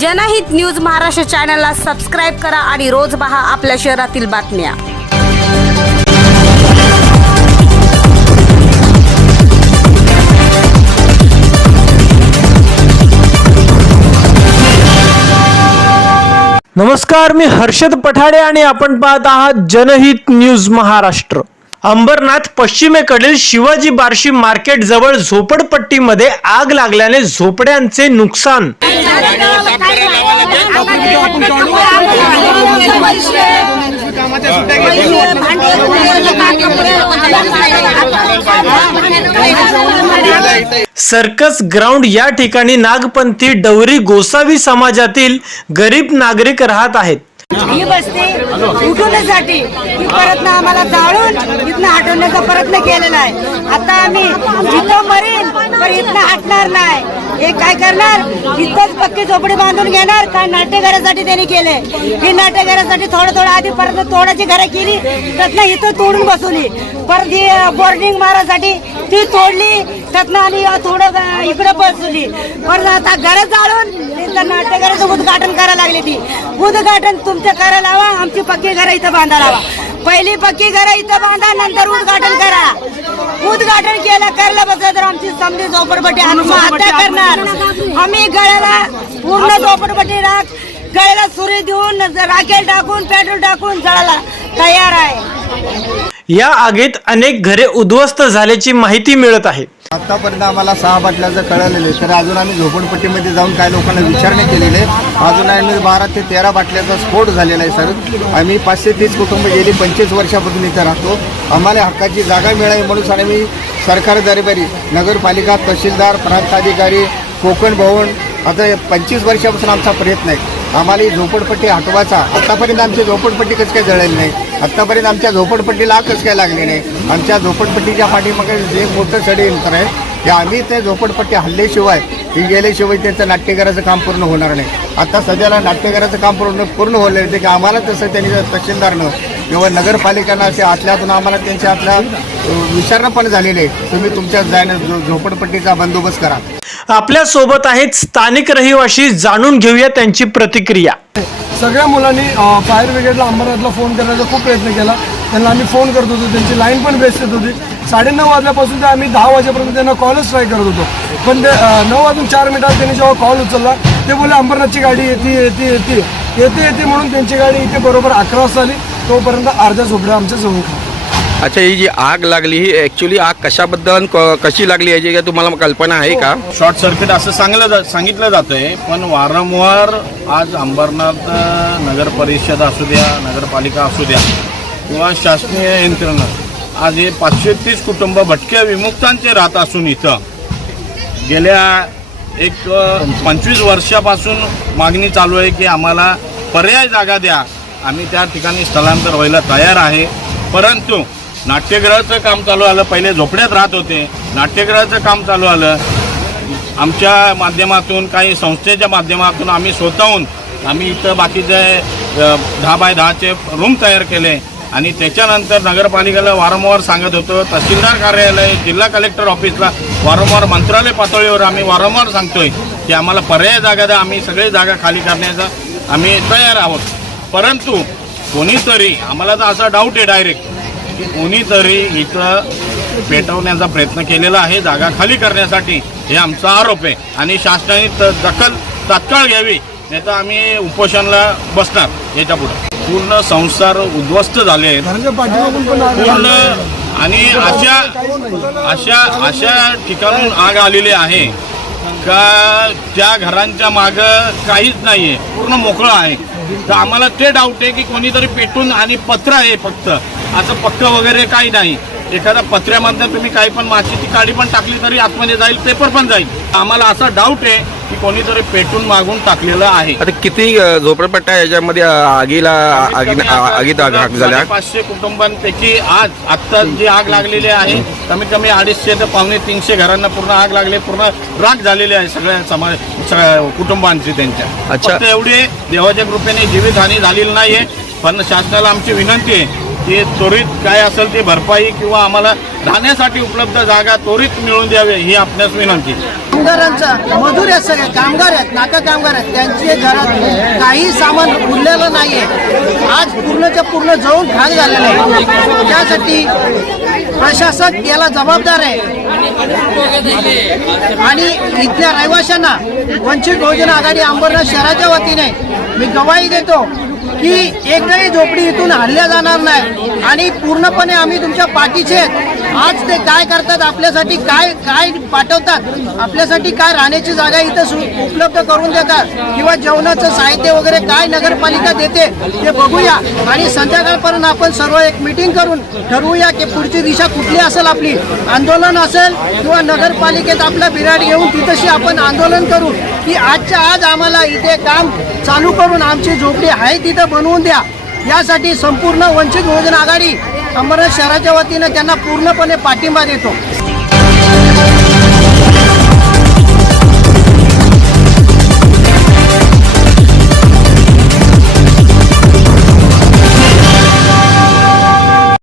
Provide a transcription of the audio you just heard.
जनहित न्यूज महाराष्ट्र चॅनलला सबस्क्राईब करा आणि रोज पहा आपल्या शहरातील बातम्या. नमस्कार मी हर्षद पठाडे आणि आपण पाहत आहात जनहित न्यूज महाराष्ट्र. अंबरनाथ पश्चिमेकडील शिवाजी बार्शी मार्केट जवळ झोपडपट्टीमध्ये आग लागल्याने झोपड्यांचे नुकसान. सर्कस ग्राउंड या ठिकाणी नागपंथी डवरी गोसावी समाजातील गरीब नागरिक राहत आहेत. ही बसते. उठवण्यासाठी. ही परत ना आम्हाला जाळून इथनं हटवण्याचा प्रयत्न केलेला आहे. आता आम्ही जिथं मरेन पण इथनं हटणार नाही. हे काय करणार? इथंच पक्की झोपडी बांधून घेणार. काय नाट्यघरासाठी त्यांनी केले ही नाट्यघरासाठी थोडं थोडं आधी परत तोडाची घरं केली त्यातनं इथं तोडून बसवली. परत ही बोर्डिंग मारासाठी ती तोडली त्यातनं आणि थोडं इकडं बसवली. परत आता घरं जाळून इथं नाट्यघराचं उद्घाटन करायला लागली ती. उद्घाटन तुमचं करायला लावा आमची पक्की घरं इथं बांधा लावा. पहिली पक्की घरं इथं बांधा नंतर उद्घाटन करा. उद्घाटन केलं करलं बसलं तर आमची समजी झोपडपट्टी आत्महत्या करणार. आम्ही गळ्याला पूर्ण झोपडपट्टी राख गळ्याला सुरी देऊन राखेल टाकून पेट्रोल टाकून जळायला तयार आहे. या आगीत अनेक घरे उद्ध्वस्त झाल्याची माहिती मिळत आहे. आतापर्यंत आम्हाला सहा बाटल्याचं कळलेलं आहे. तर अजून आम्ही झोपडपट्टीमध्ये जाऊन काही लोकांना विचारणे केलेले आहे. अजून आम्ही बारा ते तेरा बाटल्याचा स्फोट झालेला आहे सर. आम्ही पाचशे तीस कुटुंब गेली पंचवीस वर्षापासून इथं राहतो. आम्हाला हक्काची जागा मिळावी म्हणून सर आम्ही सरकार दरबारी नगरपालिका तहसीलदार प्रांताधिकारी कोकण भवन आता पंचवीस वर्षापासून आमचा प्रयत्न आहे. आम्हाला झोपडपट्टी हटवायचा. आतापर्यंत आमची झोपडपट्टी कसं काय जळेल नाही. आत्तापर्यंत आमच्या झोपडपट्टीला आकच काय लागली नाही. आमच्या झोपडपट्टीच्या पाठीमागे जे मोठं षडयंत्र आहे ते आम्ही ते झोपडपट्टी हल्ल्याशिवाय ही गेल्याशिवाय त्यांचं नाट्यकाराचं काम पूर्ण होणार नाही. आता सध्याला नाट्यकाराचं काम पूर्ण पूर्ण होलं आहे ते की आम्हाला तसं त्यांनी तहसीलदारनं किंवा नगरपालिकांना असे आतल्यातून आम्हाला त्यांच्या आतल्या विचारणा पण झालेली आहे. तुम्ही तुमच्या जायनं झो- झोपडपट्टीचा बंदोबस्त करा. आपल्यासोबत आहेत स्थानिक रहिवाशी जाणून घेऊया त्यांची प्रतिक्रिया. सगळ्या मुलांनी फायर ब्रिगेडला अंबरनाथला फोन करण्याचा खूप प्रयत्न केला. त्यांना आम्ही फोन करत होतो त्यांची लाईन पण बेस्ट येत होती. साडेनऊ वाजल्यापासून ते आम्ही दहा वाजेपर्यंत त्यांना कॉलच ट्राय करत होतो. पण ते नऊ वाजून चार मिनिटात त्यांनी जेव्हा कॉल उचलला ते बोले अंबरनाथची गाडी येते येते येते येते येते म्हणून त्यांची गाडी इथे बरोबर अकरा वाजता आली. तोपर्यंत अर्ध्या झोपड्या आमच्या जवळ. अच्छा ही जी आग लागली ही ॲक्च्युली आग कशाबद्दल आणि क- कशी लागली याची काय तुम्हाला कल्पना आहे का? शॉर्ट सर्किट असं सांगलं जा सांगितलं जातंय पण वारंवार आज अंबरनाथ अ, नगर परिषद असू द्या नगरपालिका असू द्या किंवा शासकीय यंत्रणा आज हे पाचशे तीस कुटुंब भटक्या विमुक्तांचे राहत असून इथं. गेल्या एक पंचवीस वर्षापासून मागणी चालू आहे की आम्हाला पर्याय जागा द्या. आम्ही त्या ठिकाणी स्थलांतर व्हायला तयार आहे. परंतु नाट्यगृहाचं काम चालू आलं पहिले झोपड्यात राहत होते. नाट्यगृहाचं काम चालू आलं. आमच्या माध्यमातून काही संस्थेच्या माध्यमातून आम्ही स्वतःहून आम्ही इथं बाकीचे दहा बाय दहाचे रूम तयार केले. आणि त्याच्यानंतर नगरपालिकेला वारंवार सांगत होतो तहसीलदार कार्यालय जिल्हा कलेक्टर ऑफिसला वारंवार मंत्रालय पातळीवर आम्ही वारंवार सांगतोय की आम्हाला पर्याय जागा द्या आम्ही सगळी जागा खाली करण्याचा आम्ही तयार आहोत. परंतु कोणीतरी आम्हाला तर असा डाऊट आहे डायरेक्ट की कोणीतरी इथं पेटवण्याचा प्रयत्न केलेला आहे जागा खाली करण्यासाठी. हे आमचा आरोप आहे. आणि शासनाने त- दखल तात्काळ घ्यावी नाही तर आम्ही उपोषणला बसणार याच्यापुढे. पूर्ण संसार उद्ध्वस्त झाले आहेत. पूर्ण. आणि अशा अशा अशा ठिकाणून आग आलेली आहे का त्या घरांच्या माग काहीच नाहीये. पूर्ण मोकळं आहे. तर आम्हाला ते डाऊट आहे की कोणीतरी पेटून आणि पत्र आहे फक्त. असं पक्क वगैरे काही नाही. एखाद्या पत्र्यामधनं तुम्ही काही पण माशीची काडी पण टाकली तरी आतमध्ये जाईल पेपर पण जाईल. आम्हाला असा डाऊट आहे की कोणीतरी पेटून मागून टाकलेलं आहे. आता किती झोपडपट्ट्या याच्यामध्ये आगीला आगी आगीत आग झाल्या? पाचशे कुटुंबांपैकी आज आत्ता जी आग लागलेली आहे कमीत कमी अडीचशे ते पावणे तीनशे घरांना पूर्ण आग लागली पूर्ण राख झालेली आहे सगळ्या समाज सगळ्या कुटुंबांची त्यांच्या. अच्छा. एवढी देवाच्या कृपेने जीवितहानी झालेली नाहीये पण शासनाला आमची विनंती आहे ते त्वरित काय असेल ते भरपाई किंवा आम्हाला राहण्यासाठी उपलब्ध जागा त्वरित मिळवून द्यावी ही आपल्यास विनंती. कामगारांचा मजूर आहेत सगळे कामगार आहेत नाका कामगार आहेत. त्यांचे घरात काही सामान उरलेलं नाहीये. आज पूर्णच्या पूर्ण जळून घाल झालेलं आहे. त्यासाठी प्रशासक याला जबाबदार आहे. आणि इथल्या रहिवाशांना वंचित बहुजन आघाडी अंबरनाथ शहराच्या वतीने मी गवाही देतो. की एकही झोपडी इथून हल्ल्या जाणार नाही. आणि पूर्णपणे आम्ही तुमच्या पाठीचे आज ते काय करतात आपल्यासाठी काय काय पाठवतात आपल्यासाठी काय राहण्याची जागा इथं सु- उपलब्ध करून देतात किंवा जेवणाचं साहित्य वगैरे काय नगरपालिका देते ते बघूया. आणि संध्याकाळपर्यंत आपण सर्व एक मिटिंग करून ठरवूया की पुढची दिशा कुठली असेल आपली. आंदोलन असेल किंवा नगरपालिकेत आपला बिराड घेऊन तिथंशी आपण आंदोलन करू. की आजच्या आज आम्हाला इथे काम चालू करून आमची झोपडी आहे तिथं बनवून द्या. यासाठी संपूर्ण वंचित बहुजन आघाडी अंबरनाथ शहराच्या वतीनं त्यांना पूर्णपणे पाठिंबा देतो.